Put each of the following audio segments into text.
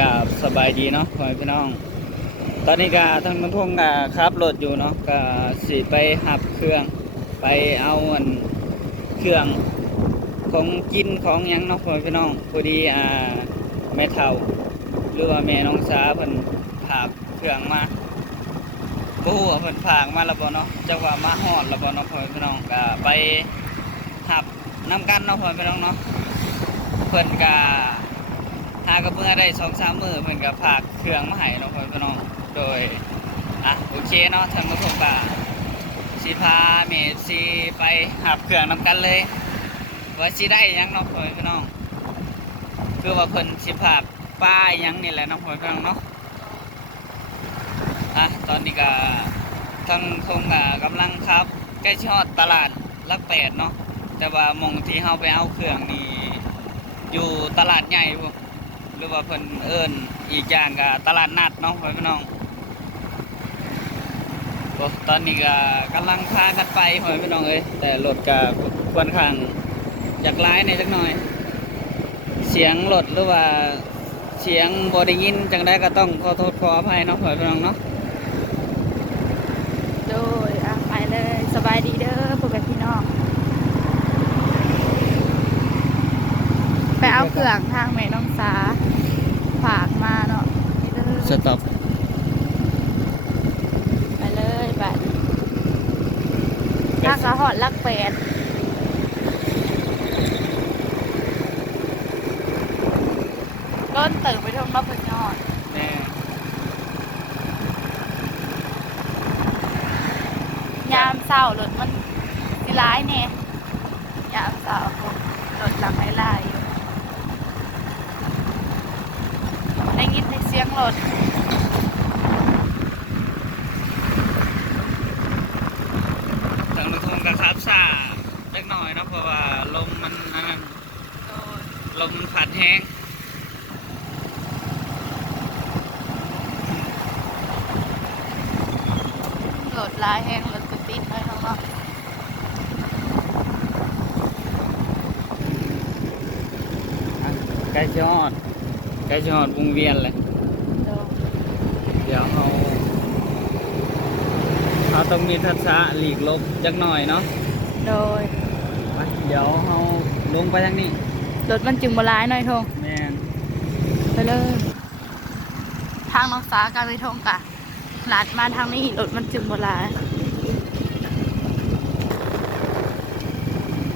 กับสบายดีเนาะพ่อแม่พี่น้องตอนนี้ก็ทางน้ำพงก็ขับรถอยู่เนาะก็สิไปหับเครื่องไปเอาเครื่องของกินของหยังเนาะพ่อแม่พี่น้องพอดีแม่เฒ่าหรือว่าแม่น้องสาเพิ่นหับเครื่องมาบ่ฮู้ว่าเพิ่นฝากมาแล้วบ่เนาะจักว่ามาฮอดแล้วบ่เนาะพ่อแม่พี่น้องก็ไปหับนํกันเนาะพ่อแม่พี่น้องเนาะเพิ่นก็หากับเมื่อได้2-3 มื้อเพิ่นก็ฝากเครื่องมาให้เนาะพ่อแม่พี่น้องโดยโอเคเนาะทางมาส่งก็สิพาแม่สิไปหับเครื่องนํกันเลยว่าสิได้หยังเนาะพ่อแม่พี่น้องคือว่าเพิ่นสิฝากป้าหยังนี่แหละเนาะพ่อแม่พี่น้องเนาะตอนนี้ก็ทางคงกำลังครับใกล้ฮอดตลาดหลัก8เนาะแต่ว่าหม้องที่เฮาไปเอาเครื่องนี่อยู่ตลาดใหญ่พุ่นหรือว่าเพิ่นเอิ้นอีกอย่างก็ตลาดนัดเนาะพี่น้องตอนนี้ก็กำลังพากันไปพี่น้องเอ้ยแต่รถก็ค่อนข้างอยากร้ายในจักหน่อยเสียงรถหรือว่าเสียงบ่ได้ยินจังได๋ก็ต้องขอโทษขออภัยเนาะพี่น้องเนาะโดยไปเลยสบายดีเด้อพวกพี่น้องไปเอาเครื่องทางแม่น้องสาฝากมาเนาะสต็อปไปเลยบัดถ้ากระหอดลัก8ต้นตื่นไปทงมาเพิ่นยอดยามเศร้ารถมันสิร้ายแน่ยามเศร้ารถหลังไล่อยู่ได้ยินในเสียงรถทางรถทุ่งก็ขับซ่าเล็กน้อยเนาะเพราะว่าลมมันลมพัดแห้งรถลายแห้งรถติดเลยเนาะใกล้จะฮอดวงเวียนเลยเดี๋ยวเราต้องมีทักษะหลีกลบจักหน่อยเนาะโดยเดี๋ยวเราลงไปทางนี้รถมันจึงบลายหน่อยทงแม่นไปเลยทางน้องสาการไปทงกะหลาดมาทางนี้รถมันจึงบลาย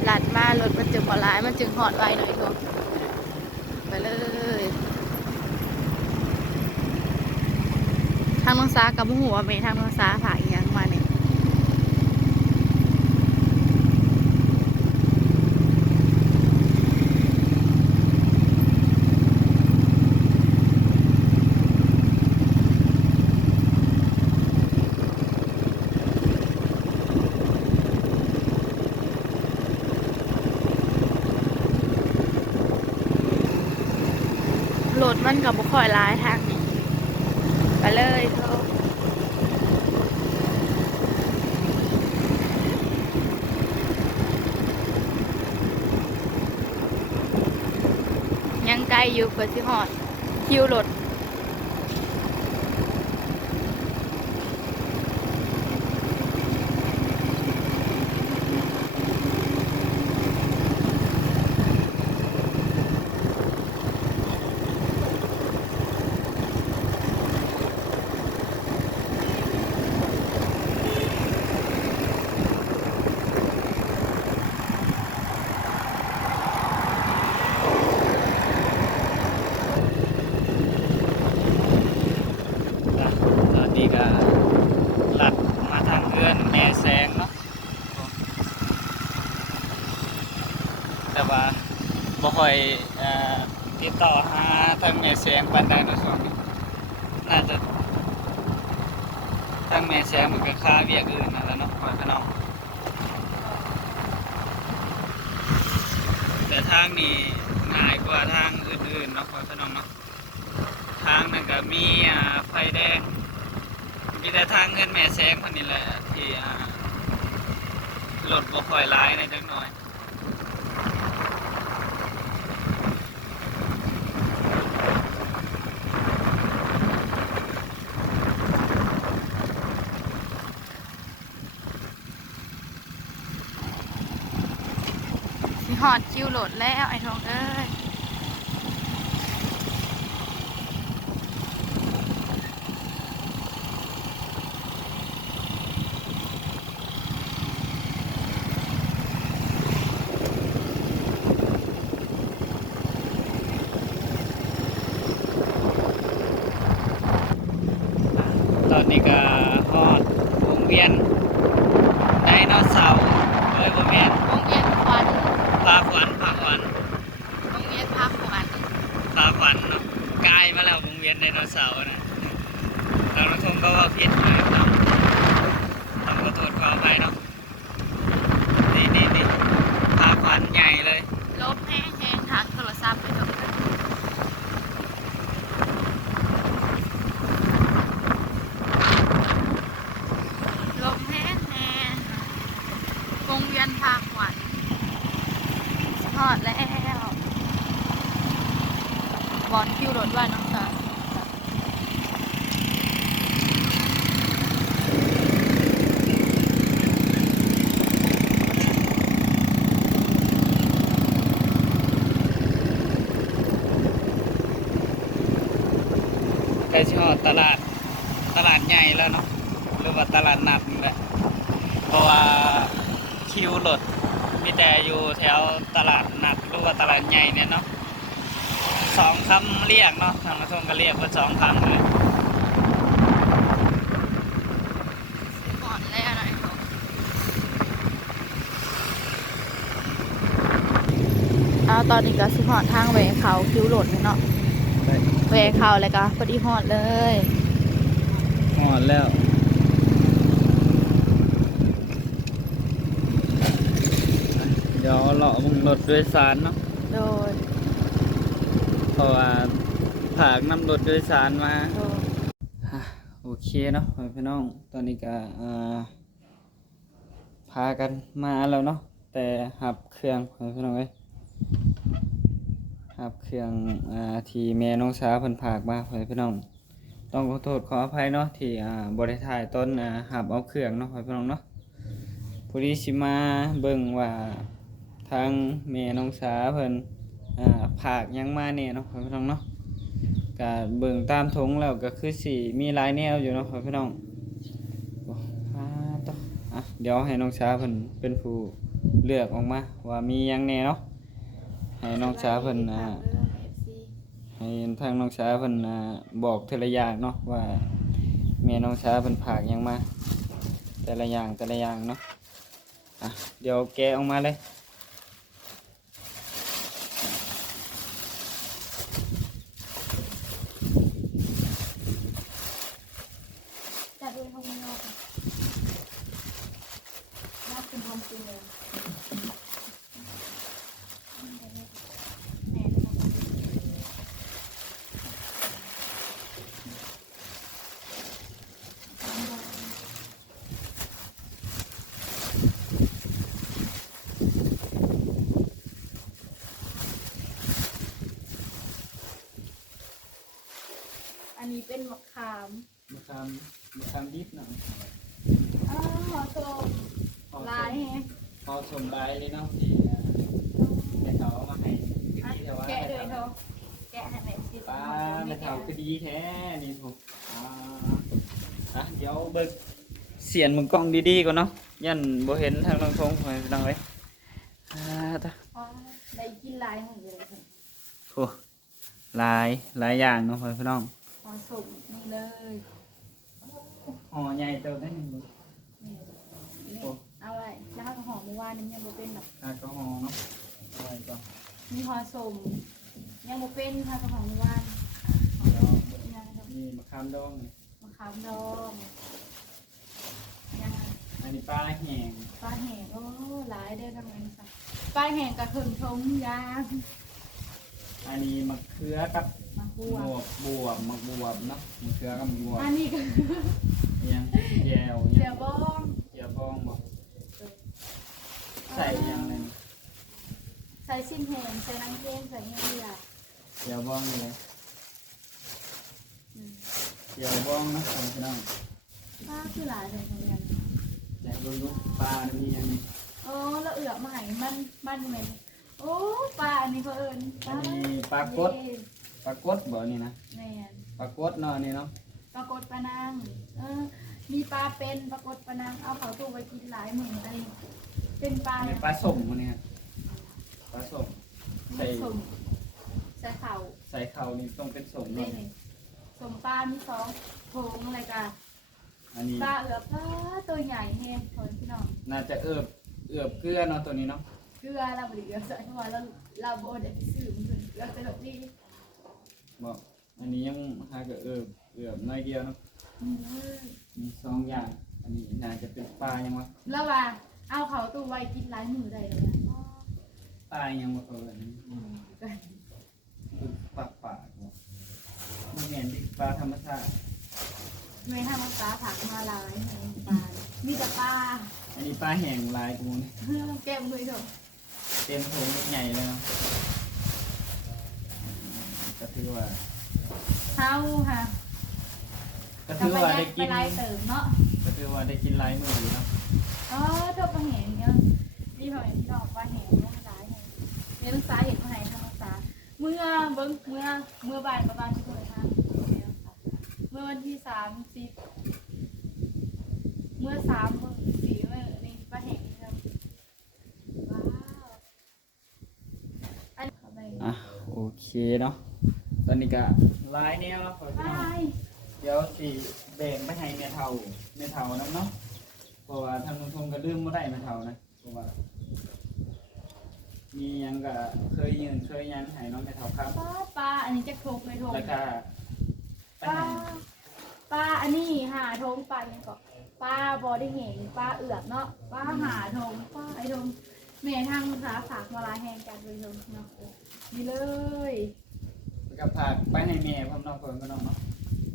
หลาดมารถมันจึงบลายมันจึงหอดไวหน่อยทงไปเลยทางน้องสากับหัวเมย์ทางน้องสาผ่าอีกอย่างมาเนี่ยรถมันกับบุคอยร้ายทางนี้ไปเลยเถอะยังไกลอยู่เพื่อสิหอดคิวรถก็ลัดมาทางเรือนแม่แสงเนาะแต่ว่าบ่ค่อยติดต่อหาทางแม่แสงปานใดในช่วงนี้น่าจะทางแม่แสงมันก็ค่าเวียกอื่นนั่นแหละเนาะพี่น้องแต่ทางนี้ง่ายกว่าทางอื่นๆเนาะพี่น้องเนาะทางนั้นก็มีไฟแดงมีแต่ทางเงินแม่แสงคนนี้แหละที่รถบ่ค่อยร้ายในจังหน่อย ไ สิหอดคิวโหลดแล้วไอ้ทองเอ้ยตอนนี้ก็ฮอดวงเวียนไดโนเสาร์เอ้ยบ่แม่น วงเวียนควัน พาขวัญพาขวัญ วงเวียนพักควัน พาขวัญเนาะกลายมาแล้ววงเวียนไดโนเสาร์นะเราทงก็ว่าผิดนะครับต้องขอโทษขออภัยเนาะนี่พาขวัญใหญ่เลย ลบแห้งทางโทรศัพท์ไปจบลบแห้งวงเวียนพักควันหอดแล้วบอลคิวรถว่าน้องสาว ใกล้ชิฮอดตลาดใหญ่แล้วเนาะหรือว่าตลาดนัดนี่แหละเพราะว่าคิวรถมีแต่อยู่แถวตลาดนัดหรือว่าตลาดใหญ่เนี่ยเนาะสองคำเรียกเนาะทางกระทรวงก็เรียกว่าสองคำเลย ก่อนแล้วนะเอาตอนนี้ก็สิหอดทางแหวเขาคิวโหลดเลยเนาะแหวเขาเลยก็พอดีหอดเลย หอดแล้วเดี๋ยวเลาะมึงรถโดยสารเนาะ โดย เพราะว่าผากนำรถโดยสารมา โดย โอเคเนาะพี่น้องตอนนี้ก็พากันมาแล้วเนาะแต่หับเครื่องพี่น้องเอ้ยหับเครื่องที่แม่น้องสาวเพิ่นผากมาพี่น้องต้องขอโทษขออภัยเนาะที่บ่ได้ถ่ายต้นหับเอาเครื่องเนาะพี่น้องเนาะผู้ที่สิมาเบิ่งว่าทางแม่น้องสาวเพิ่นผากหยังมาเนี่ยเนาะพี่น้องเนาะก็เบิ่งตามถุงแล้วก็คือสิมีหลายแนวอยู่เนาะพี่น้องโอ้ต่อเดี๋ยวให้น้องสาวเพิ่นเป็นผู้เลือกออกมาว่ามีหยังแน่เนาะให้น้องสาวเพิ่นให้ทางน้องสาวเพิ่นบอกทีละอย่างเนาะว่าแม่น้องสาวเพิ่นผากหยังมาแต่ละอย่างเนาะเดี๋ยวแกะออกมาเลยจัดด้วยห้องนอกน่าเป็นห้องจริงเลยอันนี้เป็นมะขาม มะขามดิบหน่อย อ้าวหอโซลายแฮะ พอสมใบเลยเนาะที่ให้เขาเอามาให้ดีแต่ว่า แกะเลยเถอะแกะให้แม่สิ ป้าให้เขาคือดีแท้นี่ถูกเดี๋ยวเบิกเสียนมึงกล้องดีๆก่อนเนาะยันบ่เห็นทางลำโพงไปทางไว้ตา ได้กินลายของเลย โอ้หลายอย่างเนาะพี่น้อง หอสมนี่เลย ห่อใหญ่เติมได้หนึ่ง นี่เอาไว้แล้วก็หอมเมื่อวานนี้ยังบ่เป็นแบบ แอลกอฮอล์เนาะอะไรก่อน มีหอสมยังบ่เป็นค่ะกระหอมเมื่อวาน เดี๋ยวนี่มะขามดองนี่ มะขามดองยัง อันนี้ปลาแห้ง ปลาแห้งโอ้หลายเด้อทำไมสักปลาแห้งกับถึงชมยาง อันนี้มะเขือกับ มาบัว บวบมะบวบเนาะมะเขือกับบวบ อันนี้ก็ ยังแจว เสียบ้อง แจวบองบอกใส่ยังเลย ใส่ชิ้นแห้งใส่น้ำเค็มใส่เงี้ย แจวบองเลยแจวบองนะพี่น้อง ปลาคือหลายเลยทำยัง แจวลูกปลามีอันนี้ โอ้แล้วเอือกมาให้มันเหม็น โอ้ปลาอันนี้เขาเอิญ อันนี้ปลากดปลากดบ่นี่นะ แม่น ปลากดเนาะนี่เนาะ ปลากดปลานางมีปลาเป็นปลากดปลานางเอาเขาตู้ไว้กินหลายหมื่นอันนี้เป็นปลา อันนี้ปลาส้มมันนี่ครับปลาส้มใส่ สมใส่เข่า ใส่ข้าวนี่ต้องเป็นส้ม เนี่ เนาะ ยสมปลามีสองโถงอะไรกัน อันนี้ ปลาเอือบปลาตัวใหญ่แน่คนพี่น้อง น่าจะเอือบเกลือเนาะตัวนี้เนาะ เกลือเราบริเกลือใส่เข้ามาแล้วเราโบเด็กสื่อมันถึงเกลือจะแบบนี้ บอกอันนี้ยังหาก็เอือบน้อยเดียวเนาะมีสองอย่างอันนี้น่าจะเป็นปลายังวะ แล้วว่าเอาเขาตู้ไว้กินหลายมือได้เลยนะ ปลายังวะเพิ่นปลาป่าบ่มันแม่นที่ปลาธรรมชาติ ไม่ทำปลาผักมาหลายปลามีแต่ปลา อันนี้ปลาแห้งลายกูนี่ แก้มมือเถอะ เต็มโถงใหญ่เลยเนาะก็ถือว่า เท้าค่ะ ก็ถือว่าได้กิน ลายเติมเนาะ ก็ถือว่าได้กินหลายมื้ออยู่เนาะ อ๋อเจ้าปลาแหงเนี่ยนี่พอเห็นที่ดอกปลาแหงเนี่ยร้ายเนี่ยเรียนสาเห็นคนไหนทำภาษาเมื่อเบิ้งเมื่อบ่ายประมาณที่เท่าไหร่คะเมื่อวันที่30เมื่อ3 มื้อ4 มื้อนี่ปลาแหงครับว้าวอันนี้เข้าไป อ่ะโอเคเนาะตอนนี้ก็หลายแนวแล้วขอพี่น้อง ไป เดี๋ยวสิแบ่งไปให้แม่เฒ่านํเนาะเพราะว่าทางลุงทงก็ลืมบ่ได้แม่เฒ่านะเพราะว่ามีหยังก็เคยยืนเคยหยังให้น้องแม่เฒ่าครับ ปลาอันนี้จะโทกเลยโทก แล้วก็ไป ปลา ให้ ปลาอันนี้หาทงปลาเนี่ยก็ปลาบอได้เห็นปลาเอือบเนาะปลาหาทงปลาไอ้ทงแม่ทางภาษาฝากมาลาแหงกันเลยทงเนาะนี่เลย แล้วก็พากไปให้แม่พร้อมน้องเพิ่นก็น้องเนาะ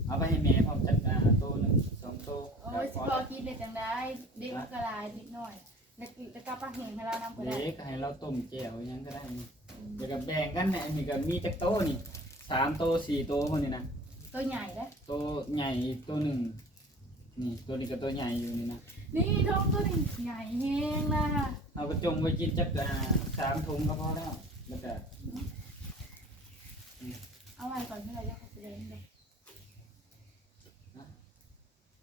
เอาไปให้แม่พร้อมจัดตัวหนึง2ตัว โอ้ยสิพอกินได้จังได้เด็กกระดายนิดหน่อยแล้วกินแล้วก็ปลาแหงให้เรานำก็ได้ เล็กให้เราต้มแจ่วหยังก็ได้นี่เดี๋ยวก็แบ่งกันเนี่ยอันนี้ก็มีจักโตนี่3โต4โตพุ่นนี่นะ ตัวใหญ่เลย ตัวใหญ่ตัวหนึ่งนี่ตัวนี้ก็ตัวใหญ่อยู่นี่นะ นี่ทงตัวนี้ใหญ่แห้งนะ เอากระจงไปกินจัก3 ถุงก็พอแล้วแล้วก็ เอาไว้ก่อนที่เราจะเข้าไปเล่นเลย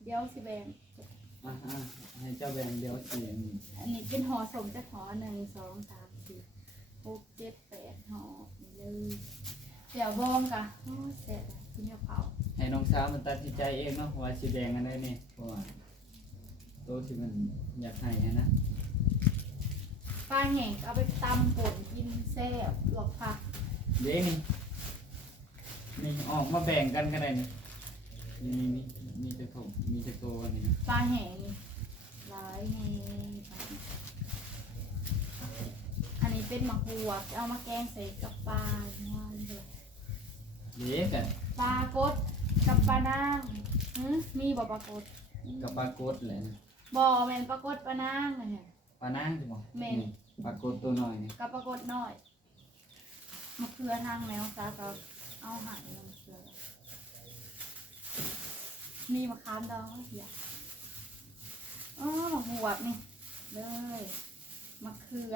เดี๋ยวสิแบง ให้เจ้าแบ่งเดี๋ยวสิอันนี้ อันนี้เป็นห่อสมจะห่อ1 2 3 4 6 7 8ห่อนี่เลยเดี๋ยวบองกะโอ้ยเสร็จกินเผา ให้น้องสาวมันตัดสินใจเองเนาะว่าสิแบ่งกันได้นี่เพราะว่าตัวที่มันอยากให้นะ ปลาแห้งเอาไปตำป่นกินแซ่บหลอกผัก เด้นี่นี่ออกมาแบ่งกันก็ได้นี่นี่มีแต่ถุงมีแต่ตัวนี่นะ ปลาแห้งนี่หลายแห้งอันนี้เป็นหมักบัวเอามาแกงใส่กับปลาง่ายเลย เด็กอะ ปลากดกับปลานางมีบ่ปลากด กับปลากดแหละนะ บ่แม่นปลากดปลานางอะเนี่ย ปลานางใช่บ่ แม่น นี่ปลากดตัวน้อยนี่ กับปลากดน้อยมะเขือทางแนวซาก็เอาหายมะเขือมีมะขามดองอย่าอ๋อมะบวบนี่เลยมะเขือ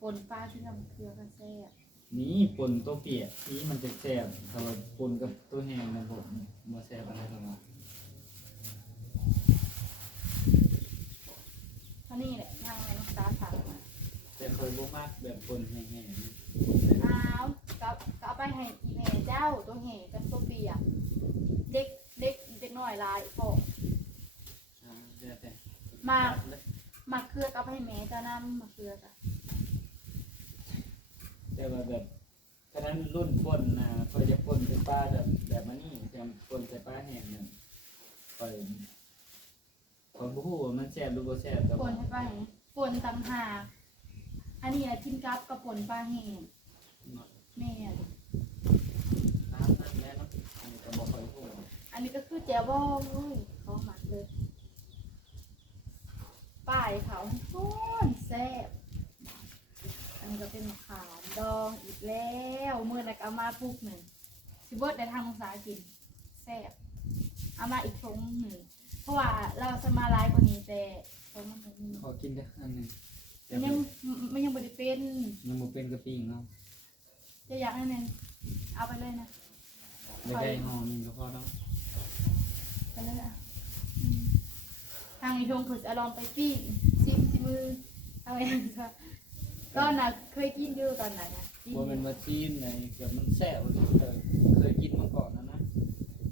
ป่นปลาที่เรามะเขือกันแซ่บ นี่ปนตัวเปียกที่มันจะแซ่บแต่ว่าปนกับตัวแห้งนะผมบ่แซ่บอะไรทั้งนั้น เท่านี้แหละทางแนวซาสั่งมา แต่เคยบ่มากแบบปนแห้งๆนี่ อ้าวก็เอาไปให้อีเมเจ้าตัวเหกับตัวเปียกเด็กน้อยหลายพอ แล้วแต่ มาเขือก็เอาไปให้แม่เจ้านำมาเขือจ้ะ แต่ว่าแบบฉะนั้นรุ่นปนคอยจะปนเป็นปลาแบบมันนี่จะปนใส่ปลาแห้งเนี่ยคอยบ่ฮู้ว่ามันแซ่บหรือบ่แซ่บแต่ ป่ ว่าน ให้ไปป่นตำหากอันนี้กินกับกับป่นปลาแห้งแม่น ตามนั้นแหละเนาะอันนี้ก็บ่ค่อยฮู้ อันนี้ก็คือแจ่วบองเว้ยเขาหมักเลยป้ายเขาโอ้ยแซ่บอันนี้ก็เป็นมะขามดองอีกแล้วเมื่อไหร่ก็เอามาปุกหนึ่งสิเบิร์ดได้ทางภาษากินแซ่บเอามาอีกทงหนึ่งเพราะว่าเราจะมาไลฟ์กว่านี้แต่ทงมันไม่มี ขอกินเด้ออันหนึง แต่มันยังบ่ได้เป็น ยังบ่เป็นกระปิ้งเนาะ จะอยากให้แม่นเอาไปเลยนะ ได้ห่อนึงก็พอแล้ว ไปเลยอ่ะทางอีทงเพิ่นจะลองไปปิ้งซิมสิมือเอาไว้ค่ะตอนน่ะเคยกินอยู่ตอนไหนนะปิ้ง บ่แม่นว่าจีนไงเกือบมันแซ่บเคยกินมาก่อนนะ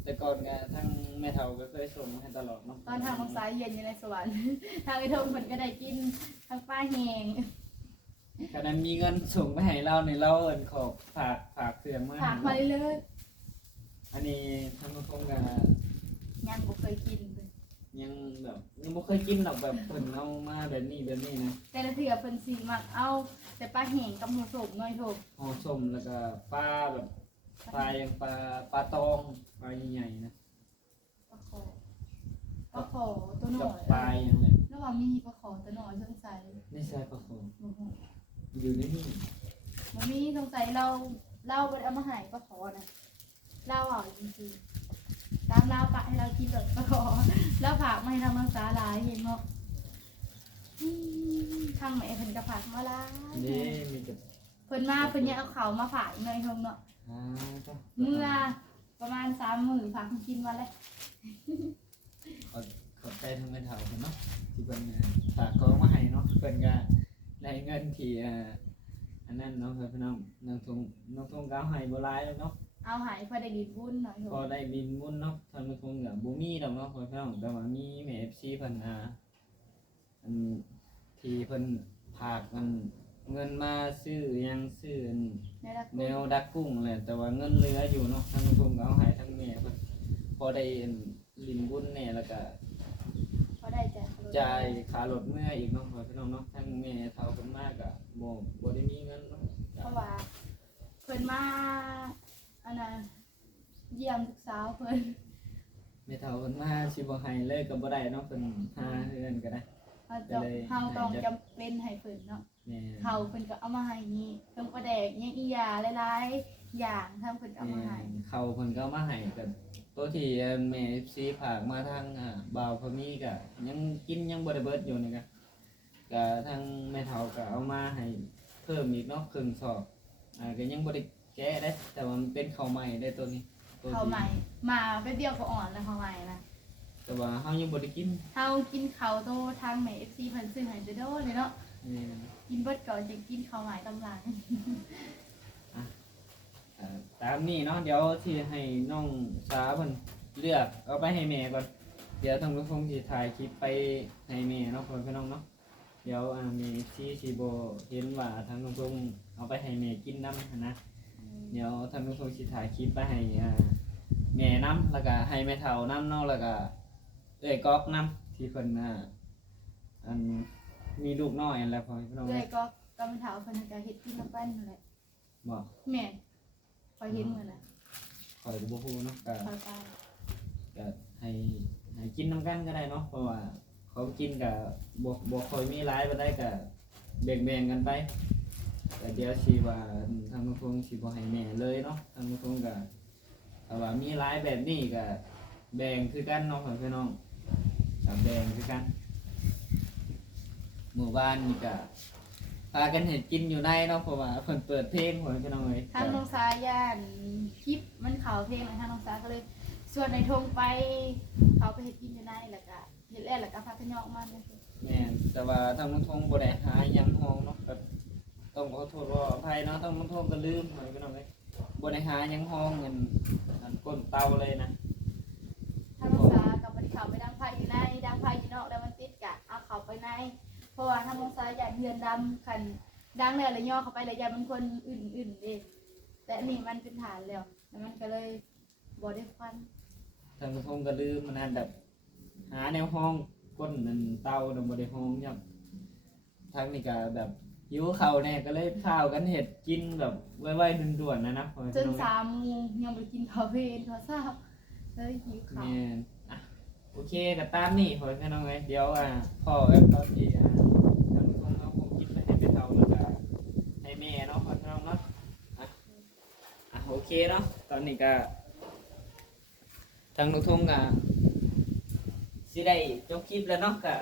แต่ก่อนไงทั้งแม่เฒ่าก็เคยส่งมาให้ตลอดเนาะ ตอนทางของสายเย็นอยู่ในสวรรค์ ทางอีทงเพิ่นก็ได้กินทางป้าแหง ขณะมีเงินส่งไปให้เราในเราเอิ้นขอฝากเครื่องมา ฝากมาเลย อันนี้ทั้งคงก็ ยังบ่เคยกินเลย ยังแบบยังบ่เคยกินหรอกแบบเพิ่นเอามาแบบนี้นะ แต่ละเทื่อเพิ่นสิมักเอาแต่ป้าแหงกับหมูสมน้อยโถก ห่อส้มแล้วก็ปลาแบบปลาอย่างปลาตองปลาใหญ่ๆนะ ปลาขอปลาขอตัวหน่ กั อบ ย ปลาอย่างไร แล้วว่ามีปลาขอตัวหน่อยสงสัย ไม่ใช่ปลาโขง บ่ฮู้ อยู่ในนี่ มันมีสงสัยเราบ่ได้เอามาให้ปลาขอนะเราเอาจริงๆตามเราปะให้เรากินแบบปลาขอแล้วฝากมาให้ทางมังสาหลายเห็นบ่ทางแม่เพิ่นก็ฝากมาหลาย นี่มีแต่ เพิ่นมาเพิ่นยังเอาเขาวมาฝากอีกหน่อยเพิ่นเนาะ จ้ะ เมื่อประมาณ3 มื้อฝากกินมาแล้ว ขอบใจทางแม่เฒ่าเพิ่นเนาะที่เพิ่นฝากของมาให้เนาะเพิ่นก็ได้เงินที่อันนั้นเนาะเพิ่นพี่น้องน้องทงก็เอาให้บ่หลายแล้วเนาะ เอาหายพอได้ดีบุญหน่อยเถ พอ อะ ได้บินมุ่นเนาะทางน้องทงก็บ่มีดอกเนาะเพิ่นพี่น้องแต่ว่ามีแม่ FC เพิ่นอันที่เพิ่นฝากเงินมาซื้อหยังซื้ออัน ในรัก แนวดักกุ้งแหละแต่ว่าเงินเหลืออยู่เนาะทางกลุ่มก็เอาให้ทั้งแม่เพิ่นพอได้ลินบุญแน่แล้วก็ พอได้จ้ะ จ่ายค่ารถเมื่ออีกเนาะพี่น้องเนาะทั้งแม่เฒ่าเพิ่นมากก็บ่ได้มีเงินเนาะ เพราะว่าเพิ่นมาอันน่ะเยี่ยมลูกสาวเพิ่น แม่เฒ่าเพิ่นมาสิบ่ให้เลยก็บ่ได้เนาะเพิ่นหาเฮือนก็ได้ เฮาต้องจำเป็นให้เพิ่นเนาะ แม่ เขาเพิ่นก็เอามาให้นี่เพิ่นประแดกยังอีหยาหลายๆอย่างทางเพิ่นเอามาให้ เขาเพิ่นก็เอามาให้ก็ตัวที่แม่ FC ฝากมาทางบ่าวพะมีก็ยังกินยังบ่ได้เบิดอยู่นี่ก็ทางแม่เฒ่าก็เอามาให้เพิ่มอีกเนาะครึ่งซอกก็ยังบ่ได้แกะได้แต่ว่ามันเป็นข้าวใหม่ได้ตัวนี้ตัว เขาใหม่มาแป๊บเดียวก็อ่อนแล้วเขาใหม่นะ แต่ว่าเฮายังบ่ได้กิน เฮากินข้าวโตทางแม่ FC เพิ่นซื้อให้จะโดนเลยเนาะ นี่ กินเบิดก่อนจะกินข้าวใหม่ตำหลัง ตามนี้เนาะเดี๋ยวที่ให้น้องสาเพิ่นเลือกเอาไปให้แม่ก่อนเดี๋ยวทางผู้ชมสิถ่ายคลิปไปให้แม่เนาะเพิ่นพี่น้องเนาะเดี๋ยวมีที่สิบ่เห็นว่าทางผู้ชมเอาไปให้แม่กินนำนะ เดี๋ยวท่านผู้ชมสิถ่ายคลิปไปให้แม่น้ำแล้วก็ให้แม่เฒ่าน้ำเนาะแล้วก็เอ้ยก๊อกน้ำที่เพิ่นอันมีลูกน้อยอันแล้วพอพี่น้อง เล เอ้ ย ย ก็กำเท้าเพิ่นก็เฮ็ดกินน้ำปั้นนั่นแหละ บอก แม่นพอเห็นมื้อน่ะ ข่อยก็บ่ฮู้เนาะก็ พอตาย ก็ให้กินน้ำกันก็ได้เนาะเพราะว่าเขากินก็บ่ค่อยมีหลายปานใดก็แบ่งๆกันไปแต่เดี๋ยวสิว่าทางผู้ชมสิบ่ให้แม่เลยเนาะทางผู้ชมก็ถ้าว่ามีหลายแบบนี้ก็แบ่งคือกันเนาะพี่น้อง กับแดงคือกันหมู่บ้านนี่ก็พากันเห็ดกินอยู่ในเนาะเพราะว่าเพิ่นเปิดเพลงหัวพี่น้องเอ้ย ทางน้องสายย่านคลิปมันเข้าเพลงแล้วทางน้องสายก็เลยชวนในทงไปเขาไปเฮ็ดกินอยู่ในแล้วก็เฮ็ดแล้วแล้วก็พากันยอกมาจังซี่ แม่นแต่ว่าทางลุงทงบ่ได้หาหยังห้องเนาะก็ต้องขอโทษว่าอภัยเนาะทางลุงทงก็ลืมหัวพี่น้องเอ้ยบ่ได้หาหยังห้องเงินอันก้นเตาเลยนะ ทางน้องสายก็บ่ได้เข้าไปดังไฟอยู่ในดังไฟอยู่นอกแล้วมันติดกะเอาเข้าไปในเพราะว่าทางน้องสายย่านเฮือนดำคันดังแล้วแล้วย่อเข้าไปแล้วย่านมันคนอื่นๆเด้แต่อันนี้มันเป็นฐานแล้วแล้วมันก็เลยบ่ได้ควัน ทางลุงทงก็ลืมมันนั่นแบบหาแนวห้องก้นนั่นเตาน่ะบ่ได้ห้องยับทางนี้ก็แบบหิวข้าวแน่ก็เลยข้าวกันเห็ดกินแบบไวๆด่วนๆนะพ่อ จ พี่ น น้อง 3 โมงยังบ่ได้กินข้าวเพลนข้าวเช้าเลยหิวข้าว แม่นอ่ะโอเคก็ตามนี่พ่อพี่น้องเอ้ยเดี๋ยวพ่อแอมตอนที่ทางลุงเอาผมคิดไปให้ไปเท่าแล้วก็ให้แม่เนาะพ่อพี่น้องเนาะโอเคเนาะตอนนี้ก็ทางลุงทงก็สิได้จบคลิปแล้วเนาะก็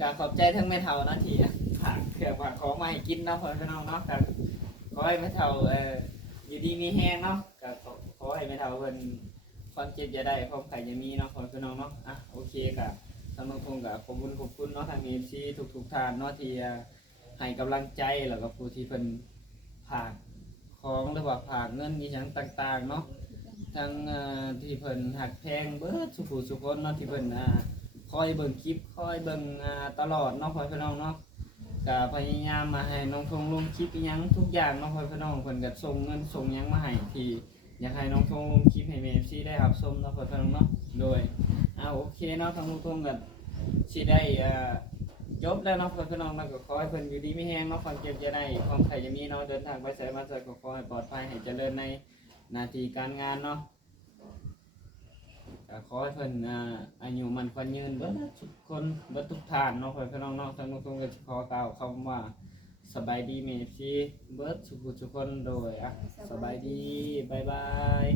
ก็ขอบใจทั้งแม่เฒ่านะที่ฝากเครื่องฝากของมาให้กินเนาะพ่อพี่น้องเนาะครับขอให้แม่เฒ่าอยู่ดีมีแฮงเนาะก็ขอให้แม่เฒ่าเพิ่นความเจ็บจะได้ความไข่จะมีเนาะพ่อพี่น้องเนาะอ่ะโอเคก็สำหรับผมก็ขอบคุณเนาะทาง MC ทุกท่านเนาะที่ให้กำลังใจแล้วก็ผู้ที่เพิ่นฝากของหรือว่าฝากเงินอีหยังต่างๆเนาะทั้งที่เพิ่นหักแพงเบิดสุขุสุขคนเนาะที่เพิ่นคอยเบิ่งคลิปคอยเบิ่งตลอดเนาะพ่อพี่น้องเนาะก็พยายามมาให้น้องทงลงคลิปอีหยังทุกอย่างเนาะพ่อพี่น้องเพิ่นก็ส่งเงินส่งหยังมาให้ที่อยากให้น้องทงลงคลิปให้แม่ FC ได้รับชมเนาะพ่อพี่น้องเนาะโดยโอเคเนาะทางน้องทงก็สิได้จบแล้วเนาะพ่อพี่น้องแล้วก็ขอให้เพิ่นอยู่ดีมีแฮงเนาะความเจ็บจะได้ความไข่จะมีเนาะเดินทางไปไสมาไสก็ขอให้ปลอดภัยให้เจริญในหน้าที่การงานเนาะก็ขอให้เพิ่นอายุมันขวัญยืนเบิดทุกคนเบิดทุกท่านเนาะพ่อพี่น้องเนาะทางน้องทงก็สิขอกล่าวคำว่าสบายดีแม่พี่เบิดทุกคนโดยสบายดีบ๊ายบาย